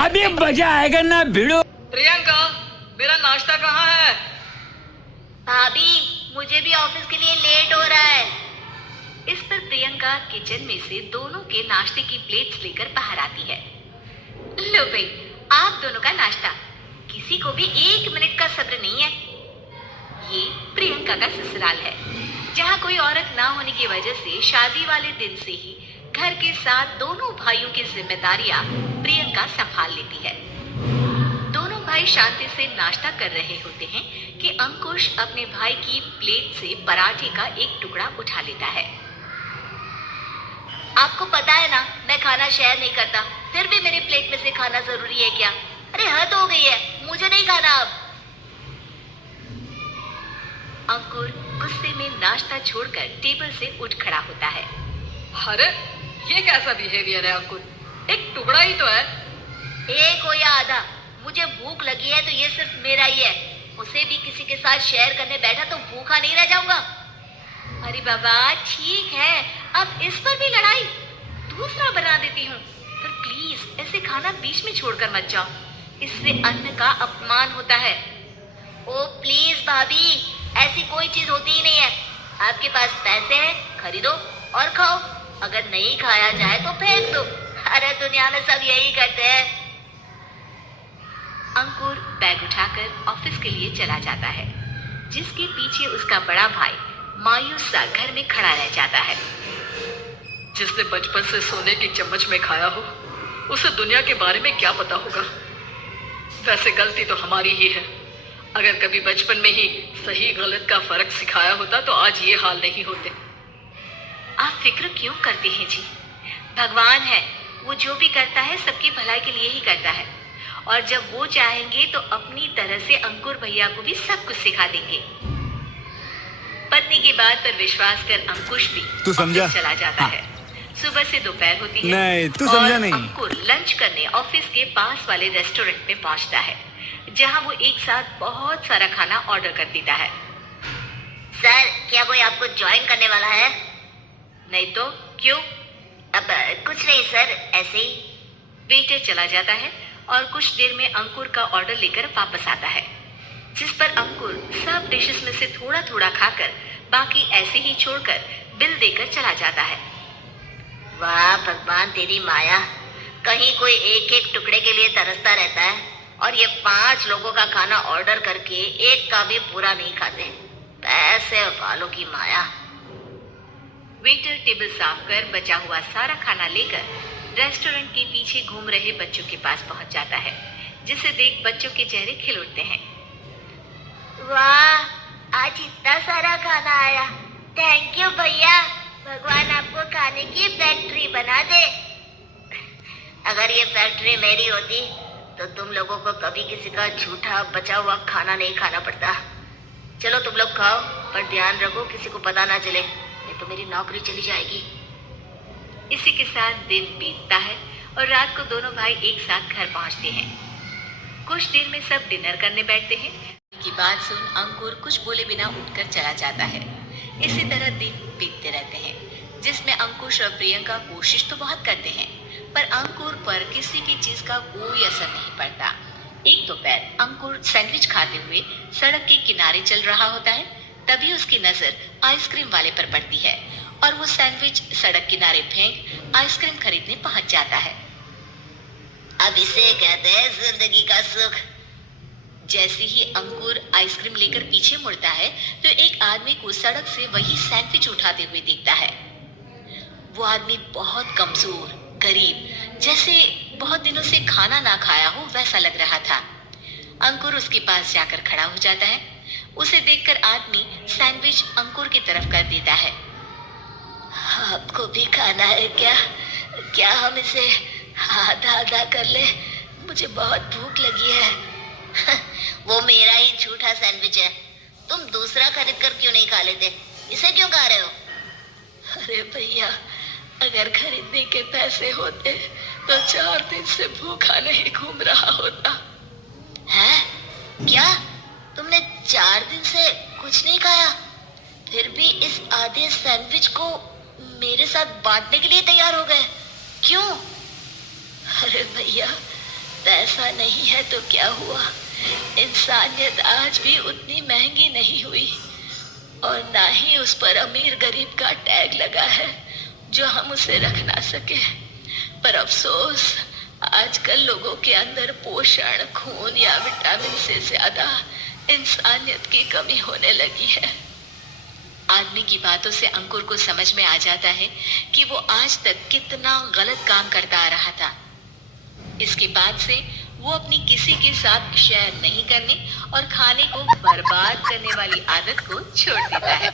अभी मजा आएगा ना भिड़ो। प्रियंका, मेरा नाश्ता कहाँ है? भाभी, मुझे भी ऑफिस के लिए लेट हो रहा है। इस पर प्रियंका किचन में से दोनों के नाश्ते की प्लेट्स लेकर बाहर आती है। लो भाई, आप दोनों का नाश्ता। किसी को भी 1 मिनट का सब्र नहीं है। ये प्रियंका का ससुराल है, जहाँ कोई औरत ना होने की वजह से शादी वाले दिन से ही घर के साथ दोनों भाइयों की जिम्मेदारियां प्रियंका संभाल लेती है। दोनों भाई शांति से नाश्ता कर रहे होते हैं कि अंकुश अपने भाई की प्लेट से पराठे का एक टुकड़ा उठा लेता है। आपको पता है ना, मैं खाना शेयर नहीं करता, फिर भी मेरी प्लेट में से खाना जरूरी है क्या? अरे हद हो गई है, मुझे नहीं खाना अब। अंकुर गुस्से में नाश्ता छोड़कर टेबल से उठ खड़ा होता है। अरे ये कैसा बिहेवियर है अंकुर? एक टुकड़ा ही तो है। एक हो या आधा, मुझे भूख लगी है तो ये सिर्फ मेरा ही है। उसे भी किसी के साथ शेयर करने बैठा तो भूखा नहीं रह जाऊंगा। अरे बाबा ठीक है, अब इस पर भी लड़ाई। दूसरा बना देती हूँ, पर प्लीज ऐसे खाना बीच में छोड़कर मत जाओ, इससे अन्न का अपमान होता है। ओ प्लीज भाभी, ऐसी कोई चीज होती ही नहीं है। आपके पास पैसे हैं, खरीदो और खाओ, अगर नहीं खाया जाए तो फेंक दो। अरे दुनिया में सब यही करते हैं। अंकुर बैग उठाकर ऑफिस के लिए चला जाता है, जिसके पीछे उसका बड़ा भाई मायूस सा घर में खड़ा रह जाता है। जिसने बचपन से सोने की चम्मच में खाया हो, उसे दुनिया के बारे में क्या पता होगा। वैसे गलती तो हमारी ही है। अगर कभी बचपन में ही सही गलत का फर्क सिखाया होता तो आज ये हाल नहीं होते। आप फिक्र क्यों करते हैं जी? भगवान है, वो जो भी करता है सबकी भलाई के लिए ही करता है, और जब वो चाहेंगे तो अपनी तरह से अंकुर भैया को भी सब कुछ सिखा देंगे। पत्नी की बात पर विश्वास कर अंकुश भी तू समझा? ऑफिस चला जाता है। सुबह से दोपहर होती है। नहीं, तू समझा नहीं। अंकुर लंच करने ऑफिस के पास वाले रेस्टोरेंट में पहुंचता है, जहां वो एक साथ बहुत सारा खाना ऑर्डर कर देता है। सर, क्या कोई आपको ज्वाइन करने वाला है? नहीं तो क्यों? अब कुछ नहीं सर, ऐसे ही। वेटर चला जाता है और कुछ देर में अंकुर का ऑर्डर लेकर वापस आता है, जिस पर अंकुर सब डिशेस में से थोड़ा थोड़ा खाकर बाकी ऐसे ही छोड़कर बिल देकर चला जाता है। वाह भगवान तेरी माया, कहीं कोई एक एक टुकड़े के लिए तरसता रहता है और ये 5 लोगों का खाना ऑर्डर करके एक का भी पूरा नहीं खाते। पैसे वालों की माया। वेटर टेबल साफ कर बचा हुआ सारा खाना लेकर रेस्टोरेंट के पीछे घूम रहे बच्चों के पास पहुंच जाता है, जिसे देख बच्चों के चेहरे खिल उठते हैं। वाह, आज इतना सारा खाना आया। थैंक यू भैया, भगवान आपको खाने की फैक्ट्री बना दे। अगर ये फैक्ट्री मेरी होती तो तुम लोगों को कभी किसी का झूठा बचा हुआ खाना नहीं खाना पड़ता। चलो तुम लोग खाओ, पर ध्यान रखो किसी को पता ना चले, नहीं तो मेरी नौकरी चली जाएगी। इसी के साथ दिन बीतता है और रात को दोनों भाई एक साथ घर पहुंचते हैं। कुछ देर में सब डिनर करने बैठते हैं। की बात सुन अंकुर कुछ बोले बिना उठकर चला जाता है। इसी तरह दिन बीतते रहते हैं, जिसमें अंकुश और प्रियंका कोशिश तो बहुत करते हैं, पर अंकुर पर किसी भी चीज का कोई असर नहीं पड़ता। एक दोपहर अंकुर सैंडविच खाते हुए सड़क के किनारे चल रहा होता है, तभी उसकी नजर आइसक्रीम वाले पर पड़ती है और वो सैंडविच सड़क किनारे फेंक आइसक्रीम खरीदने पहुंच जाता है। अब इसे कहते हैं जिंदगी का सुख। जैसे ही अंकुर आइसक्रीम लेकर पीछे मुड़ता है तो एक आदमी को सड़क से वही सैंडविच उठाते हुए दिखता है। वो आदमी बहुत कमजोर, गरीब, जैसे बहुत दिनों से खाना ना खाया हो वैसा लग रहा था। अंकुर उसके पास जाकर खड़ा हो जाता है। उसे देखकर आदमी सैंडविच अंकुर की तरफ कर देता है। आपको भी खाना है क्या? क्या हम इसे आधा आधा कर ले? मुझे बहुत भूख लगी है। वो मेरा ही झूठा सैंडविच है, तुम दूसरा खरीद कर क्यों नहीं खा लेते? इसे क्यों खा रहे हो? अरे भैया, अगर खरीदने के पैसे होते तो 4 दिन से भूखा नहीं घूम रहा होता। है क्या? तुमने 4 दिन से कुछ नहीं खाया, फिर भी इस आधे सैंडविच को मेरे साथ बांटने के लिए तैयार हो गए? क्यों? अरे भैया, पैसा नहीं है तो क्या हुआ, इंसानियत आज भी उतनी महंगी नहीं हुई और ना ही उस पर अमीर गरीब का टैग लगा है जो हम उसे रख ना सके। पर अफसोस, आजकल लोगों के अंदर पोषण, खून या विटामिन से ज्यादा इंसानियत की कमी होने लगी है। आदमी की बातों से अंकुर को समझ में आ जाता है कि वो आज तक कितना गलत काम करता आ रहा था। इसके बाद से वो अपनी किसी के साथ शेयर नहीं करने और खाने को बर्बाद करने वाली आदत को छोड़ देता है।